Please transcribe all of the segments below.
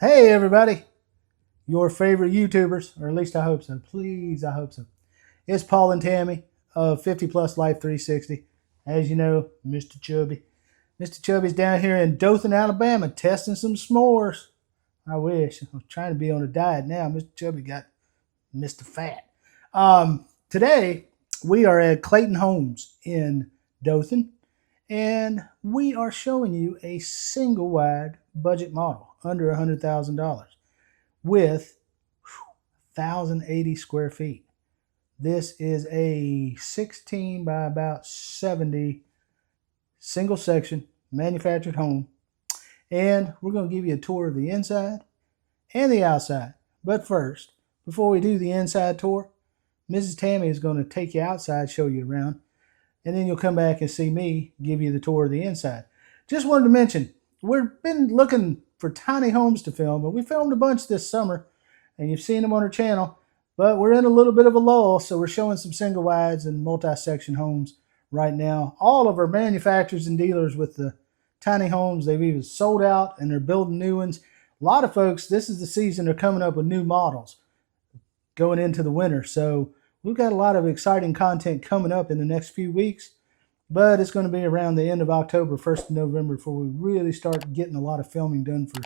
Hey everybody, your favorite YouTubers, or at least I hope so. Please, I hope so. It's Paul and Tammy of 50 Plus Life 360. As you know, Mr. Chubby. Mr. Chubby's down here in Dothan, Alabama, testing some s'mores. I wish. I was trying to be on a diet now. Mr. Chubby got Mr. Fat. Today, we are at Clayton Homes in Dothan, and we are showing you a single wide budget model under $100,000 with 1,080 square feet. This is a 16 by about 70 single section manufactured home. And we're going to give you a tour of the inside and the outside. But first, before we do the inside tour, Mrs. Tammy is going to take you outside, show you around, and then you'll come back and see me give you the tour of the inside. Just wanted to mention, we've been looking for tiny homes to film, but we filmed a bunch this summer, and you've seen them on our channel, but we're in a little bit of a lull, so we're showing some single wides and multi-section homes right now. All of our manufacturers and dealers with the tiny homes, they've either sold out and they're building new ones. A lot of folks, this is the season they're coming up with new models going into the winter, so we've got a lot of exciting content coming up in the next few weeks, but it's going to be around the end of October, 1st of November before we really start getting a lot of filming done for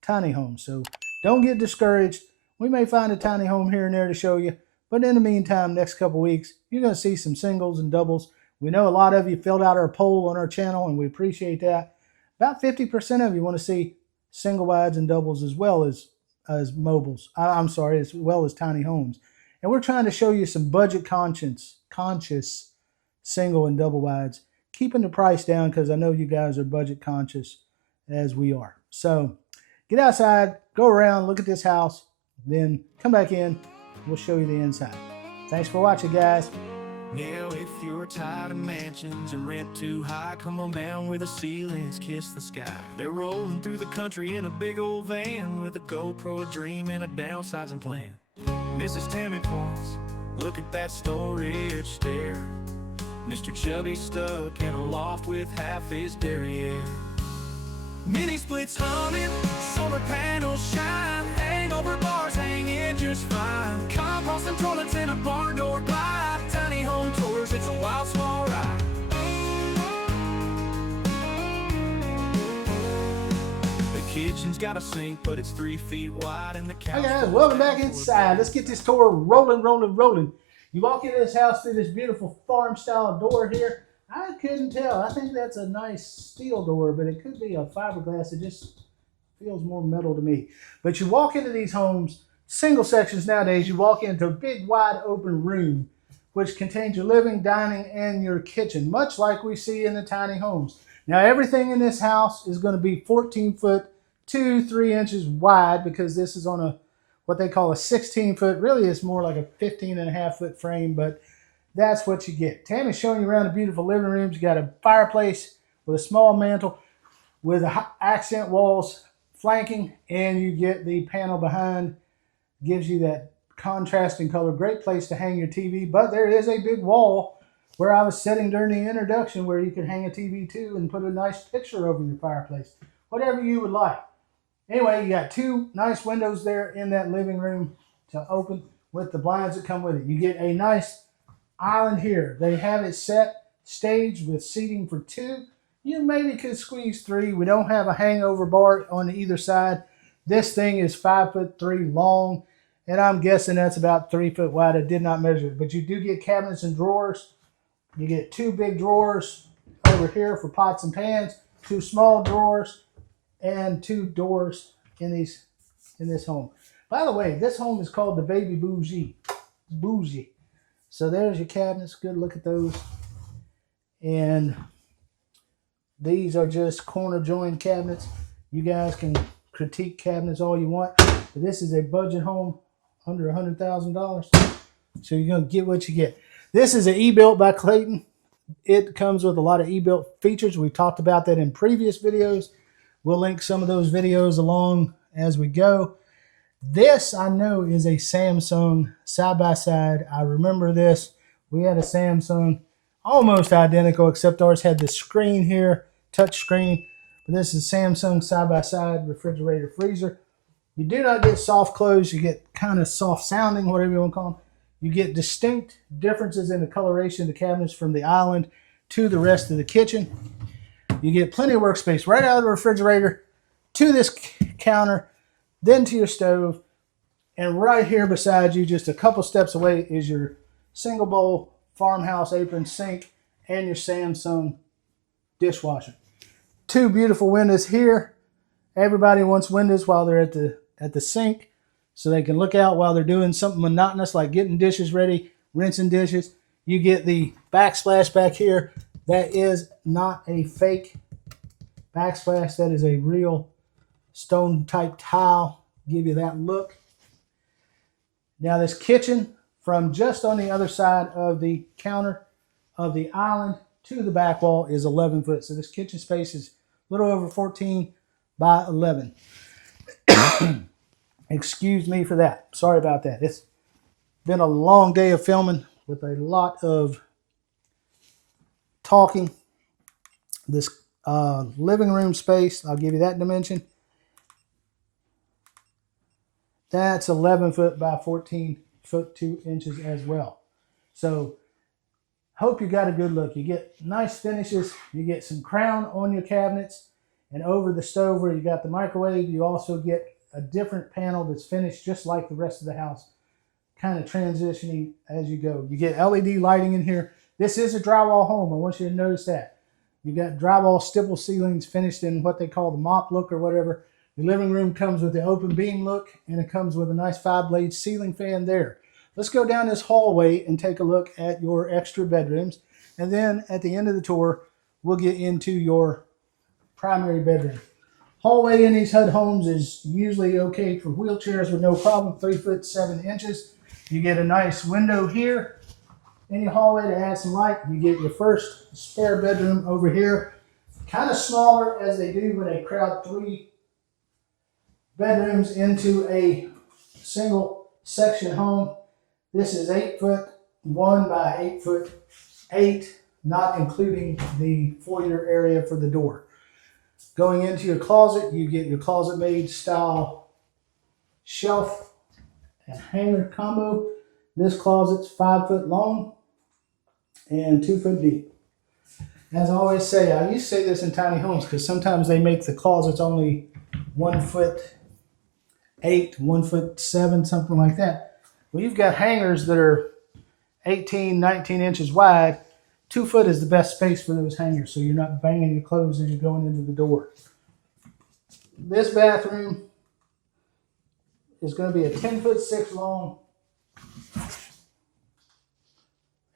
tiny homes. So don't get discouraged. We may find a tiny home here and there to show you, but in the meantime, next couple weeks, you're going to see some singles and doubles. We know a lot of you filled out our poll on our channel, and we appreciate that. About 50% of you want to see single wides and doubles as well as mobiles. I'm sorry, as well as tiny homes. And we're trying to show you some budget conscious single and double wides, keeping the price down because I know you guys are budget conscious as we are. So get outside, go around, look at this house, then come back in. We'll show you the inside. Thanks for watching, guys. Now if you're tired of mansions and rent too high, come on down where the ceilings kiss the sky. They're rolling through the country in a big old van with a GoPro, a dream, and a downsizing plan. Mrs. Tammy points, look at that storage stair. Mr. Chubby stuck in a loft with half his derriere. Mini splits humming, solar panels shine, hangover bars hanging just fine. Compost and toilets in a barn door glide. Tiny home tours, it's a wild small ride. The kitchen's got a sink, but it's 3 feet wide, and the couch. Hey guys, welcome back inside. Let's get this tour rolling. You walk into this house through this beautiful farm style door here. I couldn't tell. I think that's a nice steel door, but it could be a fiberglass. It just feels more metal to me. But you walk into these homes, single sections nowadays, you walk into a big wide open room, which contains your living, dining, and your kitchen, much like we see in the tiny homes. Now, everything in this house is going to be 14 foot, 3 inches wide, because this is on a what they call a 16 foot. Really, it's more like a 15.5 foot frame, but that's what you get. Tammy's showing you around the beautiful living rooms. You got a fireplace with a small mantle with accent walls flanking, and you get the panel behind. Gives you that contrasting color. Great place to hang your TV, but there is a big wall where I was sitting during the introduction where you could hang a TV too and put a nice picture over your fireplace. Whatever you would like. Anyway, you got 2 nice windows there in that living room to open with the blinds that come with it. You get a nice island here. They have it set staged with seating for 2. You maybe could squeeze 3. We don't have a hangover bar on either side. This thing is 5'3" long, and I'm guessing that's about 3 foot wide. I did not measure it, but you do get cabinets and drawers. You get 2 big drawers over here for pots and pans, 2 small drawers, and 2 doors in this home. By the way, this home is called the Baby Boujee. So there's your cabinets. Good look at those. And these are just corner joined cabinets. You guys can critique cabinets all you want, but this is a budget home under $100,000. So you're going to get what you get. This is an ebuilt by Clayton. It comes with a lot of ebuilt features. We've talked about that in previous videos. We'll link some of those videos along as we go. This, I know, is a Samsung side-by-side. I remember this. We had a Samsung almost identical, except ours had the screen here, touch screen. But this is Samsung side-by-side refrigerator freezer. You do not get soft close. You get kind of soft sounding, whatever you want to call them. You get distinct differences in the coloration of the cabinets from the island to the rest of the kitchen. You get plenty of workspace right out of the refrigerator to this counter, then to your stove. And right here beside you, just a couple steps away, is your single bowl farmhouse apron sink and your Samsung dishwasher. Two beautiful windows here. Everybody wants windows while they're at the sink, so they can look out while they're doing something monotonous like getting dishes ready, rinsing dishes. You get the backsplash back here. That is not a fake backsplash. That is a real stone type tile. Give you that look. Now this kitchen, from just on the other side of the counter of the island to the back wall, is 11 foot. So this kitchen space is a little over 14 by 11. Excuse me for that. Sorry about that. It's been a long day of filming with a lot of talking. This living room space, I'll give you that dimension. That's 11 foot by 14 foot 2 inches as well. So hope you got a good look. You get nice finishes. You get some crown on your cabinets, and over the stove where you got the microwave, you also get a different panel that's finished just like the rest of the house, kind of transitioning as you go. You get LED lighting in here. This is a drywall home. I want you to notice that. You got drywall stipple ceilings finished in what they call the mop look or whatever. The living room comes with the open beam look, and it comes with a nice 5-blade ceiling fan there. Let's go down this hallway and take a look at your extra bedrooms. And then at the end of the tour, we'll get into your primary bedroom. Hallway in these HUD homes is usually okay for wheelchairs with no problem, 3 foot 7 inches. You get a nice window here in your hallway to add some light. You get your first spare bedroom over here. Kind of smaller, as they do when they crowd 3 bedrooms into a single section home. This is 8 foot 1 by 8 foot 8, not including the foyer area for the door. Going into your closet, you get your closet made style shelf and hanger combo. This closet's 5 foot long and 2 foot deep. As I always say, I used to say this in tiny homes because sometimes they make the closets only 1 foot 8, 1 foot 7, something like that. Well, you've got hangers that are 18, 19 inches wide. 2 foot is the best space for those hangers, so you're not banging your clothes as you're going into the door. This bathroom is going to be a 10 foot 6 long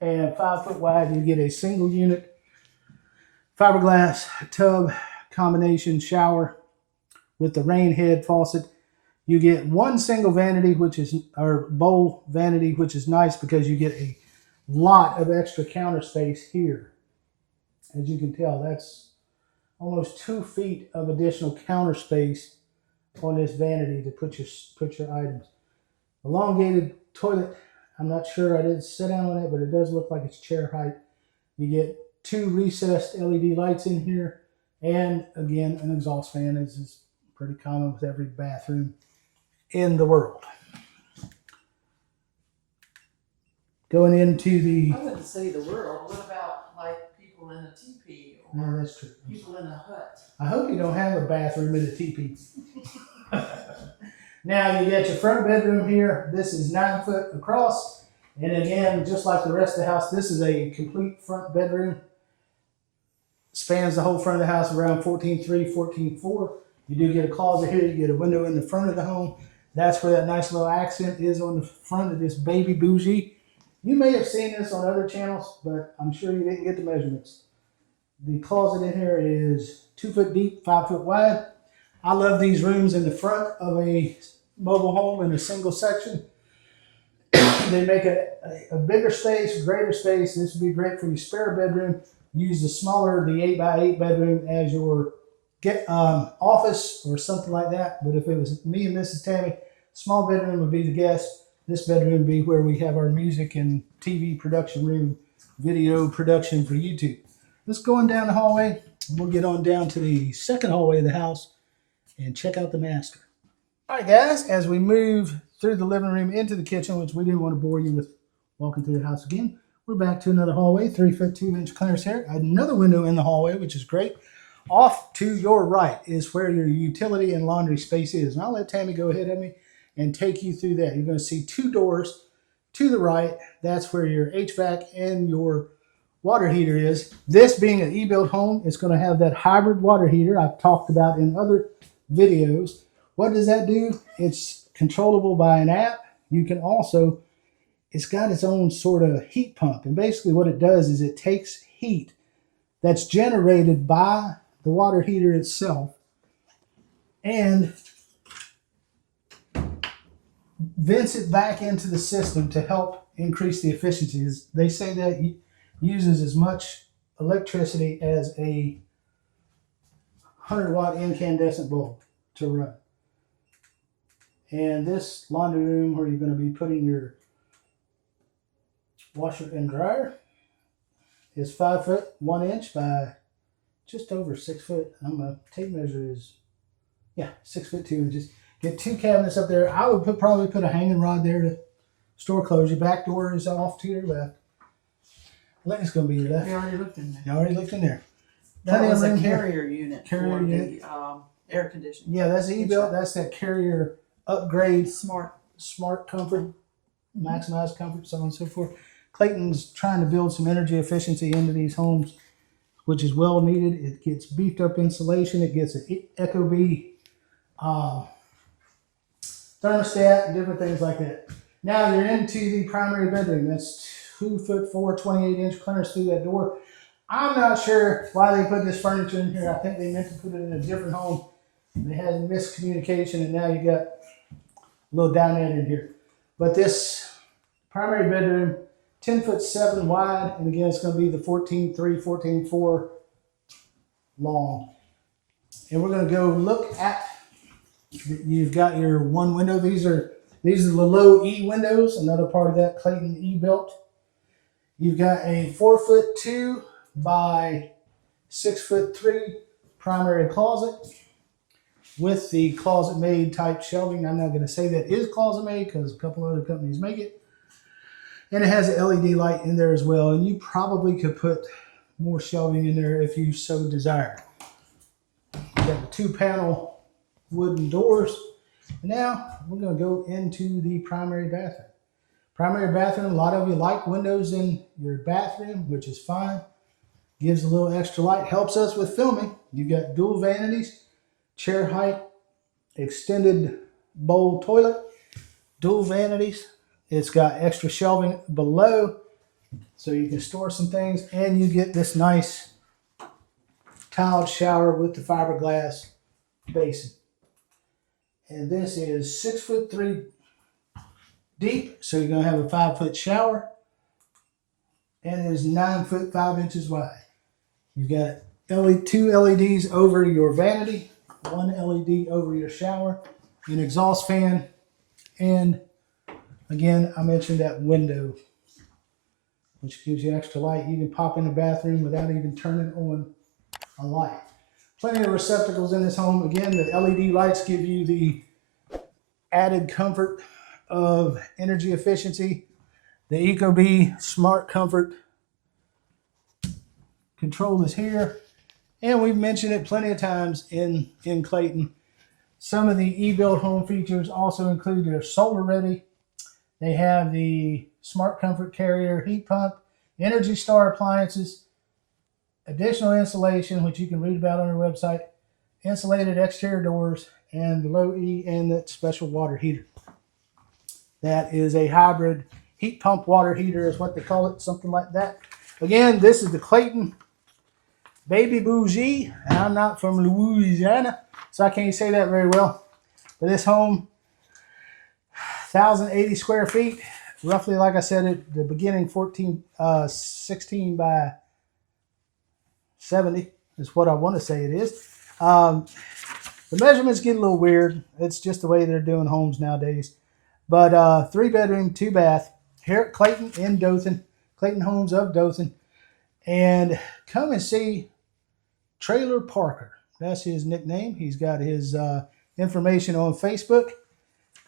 and 5 foot wide. You get a single unit fiberglass tub combination shower with the rain head faucet. You get one single vanity, or bowl vanity, which is nice because you get a lot of extra counter space here. As you can tell, that's almost 2 feet of additional counter space on this vanity to put your items. Elongated toilet. I'm not sure. I didn't sit down on it, but it does look like it's chair height. You get 2 recessed LED lights in here, and again, an exhaust fan, as is pretty common with every bathroom in the world. Going into the... I wouldn't say the world. What about like people in a teepee or No, that's true. people in a hut? I hope you don't have a bathroom in a teepee. Now you get your front bedroom here. This is 9 foot across. And again, just like the rest of the house, this is a complete front bedroom. Spans the whole front of the house around 14.3, 14.4. You do get a closet here. You get a window in the front of the home. That's where that nice little accent is on the front of this Baby Boujee. You may have seen this on other channels, but I'm sure you didn't get the measurements. The closet in here is 2 foot deep, 5 foot wide. I love these rooms in the front of a mobile home in a single section. They make a bigger space, greater space. This would be great for your spare bedroom. Use the 8 by 8 bedroom as your office or something like that. But if it was me and Mrs. Tammy, small bedroom would be the guest. This bedroom would be where we have our music and TV production room, video production for YouTube. Let's go on down the hallway. We'll get on down to the second hallway of the house and check out the master. All right, guys, as we move through the living room into the kitchen, which we didn't want to bore you with walking through the house again, we're back to another hallway, 3-foot 2-inch clearance here. Another window in the hallway, which is great. Off to your right is where your utility and laundry space is. And I'll let Tammy go ahead of me and take you through that. You're going to see 2 doors to the right. That's where your HVAC and your water heater is. This being an e-built home, it's going to have that hybrid water heater I've talked about in other videos. What does that do? It's controllable by an app. You can also, it's got its own sort of heat pump. And basically what it does is it takes heat that's generated by the water heater itself and vents it back into the system to help increase the efficiencies. They say that it uses as much electricity as a 100-watt incandescent bulb to run. And this laundry room where you're going to be putting your washer and dryer is 5 foot 1 inch by just over 6 foot. My tape measure is 6 foot 2 inches. Get 2 cabinets up there. I would probably put a hanging rod there to store clothes. Your back door is off to your left. I think it's going to be your left. We already looked in there. You already looked in there. That Plenty was of a room here. carrier unit Carrier for unit. the air conditioning. Yeah, that's e-built. That's that carrier upgrade. Smart. Smart comfort, maximize comfort, so on and so forth. Clayton's trying to build some energy efficiency into these homes, which is well needed. It gets beefed up insulation. It gets an ecobee thermostat and different things like that. Now you're into the primary bedroom. That's 2 foot 4, 28-inch clearance through that door. I'm not sure why they put this furniture in here. I think they meant to put it in a different home. They had miscommunication, and now you got a little dinette in here. But this primary bedroom, 10 foot 7 wide, and again, it's going to be the 14.3, 14.4 long. And we're going to go look at, you've got your one window. These are the low E windows, another part of that Clayton E-built. You've got a 4 foot 2 by 6 foot 3 primary closet with the closet made type shelving. I'm not going to say that is closet made because a couple other companies make it. And it has an LED light in there as well. And you probably could put more shelving in there if you so desire. You got the 2-panel wooden doors. Now we're going to go into the primary bathroom. Primary bathroom, a lot of you like windows in your bathroom, which is fine. Gives a little extra light, helps us with filming. You've got dual vanities, chair height, extended bowl toilet, dual vanities. It's got extra shelving below so you can store some things, and you get this nice tiled shower with the fiberglass basin. And this is 6 foot 3 deep, so you're going to have a 5 foot shower, and it is 9 foot 5 inches wide. You've got 2 LEDs over your vanity, 1 LED over your shower, an exhaust fan, and again, I mentioned that window, which gives you extra light. You can pop in the bathroom without even turning on a light. Plenty of receptacles in this home. Again, the LED lights give you the added comfort of energy efficiency. The ecobee smart comfort control is here. And we've mentioned it plenty of times in Clayton. Some of the e-built home features also include their solar ready. They have the smart comfort carrier heat pump, Energy Star appliances, additional insulation, which you can read about on their website, insulated exterior doors, and the low E and that special water heater. That is a hybrid heat pump water heater is what they call it, something like that. Again, this is the Clayton Baby Boujee, and I'm not from Louisiana, so I can't say that very well. But this home, 1,080 square feet, roughly, like I said at the beginning, 16 by 70 is what I want to say it is. The measurements get a little weird. It's just the way they're doing homes nowadays. But 3-bedroom, 2-bath here at Clayton in Dothan, Clayton Homes of Dothan. And come and see Trailer Parker. That's his nickname. He's got his information on Facebook,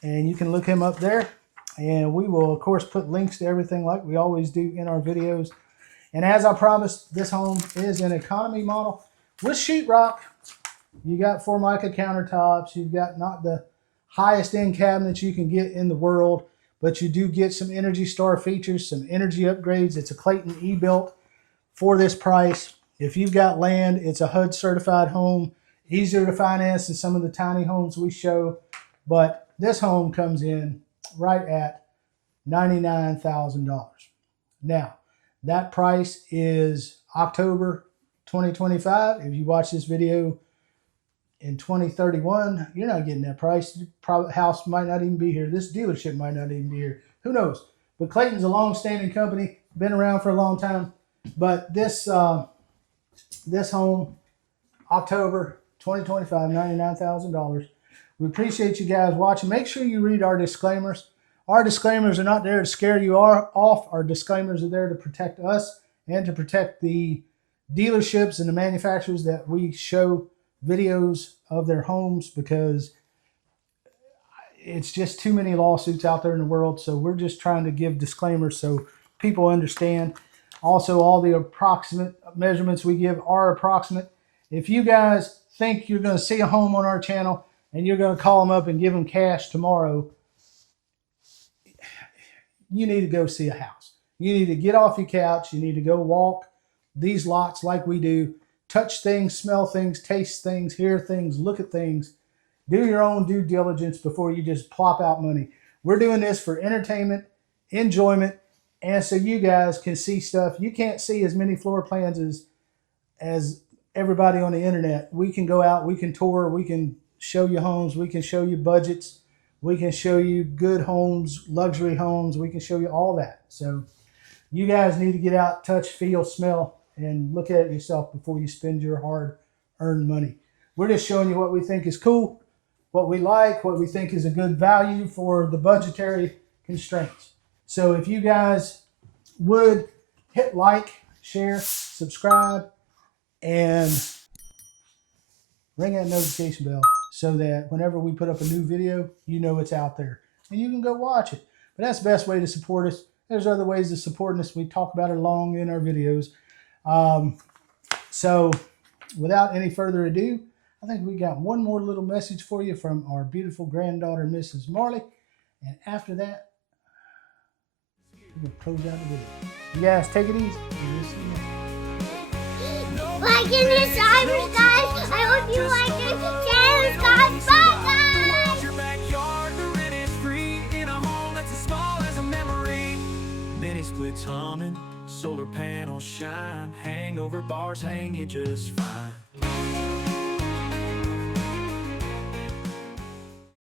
and you can look him up there. And we will, of course, put links to everything like we always do in our videos. And as I promised, this home is an economy model with sheetrock. You got Formica countertops. You've got not the highest end cabinets you can get in the world, but you do get some Energy Star features, some energy upgrades. It's a Clayton ebuilt for this price. If you've got land, it's a HUD certified home, easier to finance than some of the tiny homes we show. But this home comes in right at $99,000. Now, that price is October 2025. If you watch this video in 2031, you're not getting that price. The house might not even be here. This dealership might not even be here. Who knows? But Clayton's a long-standing company, been around for a long time. But this this home, October 2025, $99,000. We appreciate you guys watching. Make sure you read our disclaimers. Our disclaimers are not there to scare you off. Our disclaimers are there to protect us and to protect the dealerships and the manufacturers that we show videos of their homes, because it's just too many lawsuits out there in the world. So we're just trying to give disclaimers so people understand. Also, all the approximate measurements we give are approximate. If you guys think you're going to see a home on our channel and you're going to call them up and give them cash tomorrow, you need to go see a house. You need to get off your couch. You need to go walk these lots like we do. Touch things, smell things, taste things, hear things, look at things. Do your own due diligence before you just plop out money. We're doing this for entertainment, enjoyment, and so you guys can see stuff. You can't see as many floor plans as everybody on the internet. We can go out, we can tour, we can show you homes, we can show you budgets, we can show you good homes, luxury homes, we can show you all that. So you guys need to get out, touch, feel, smell, and look at it yourself before you spend your hard-earned money. We're just showing you what we think is cool, what we like, what we think is a good value for the budgetary constraints. So if you guys would hit like, share, subscribe, and ring that notification bell so that whenever we put up a new video, you know it's out there and you can go watch it. But that's the best way to support us. There's other ways of supporting us. We talk about it along in our videos. So without any further ado, I think we got one more little message for you from our beautiful granddaughter, Mrs. Marley. And after that, we're going to close out the video. You guys take it easy. Like and subscribe, guys. I hope you like this channel, guys. Bye, guys. Your backyard, the rent is free in a home that's as small as a memory. Mini splits humming, solar panels shine, hangover bars hang you just fine.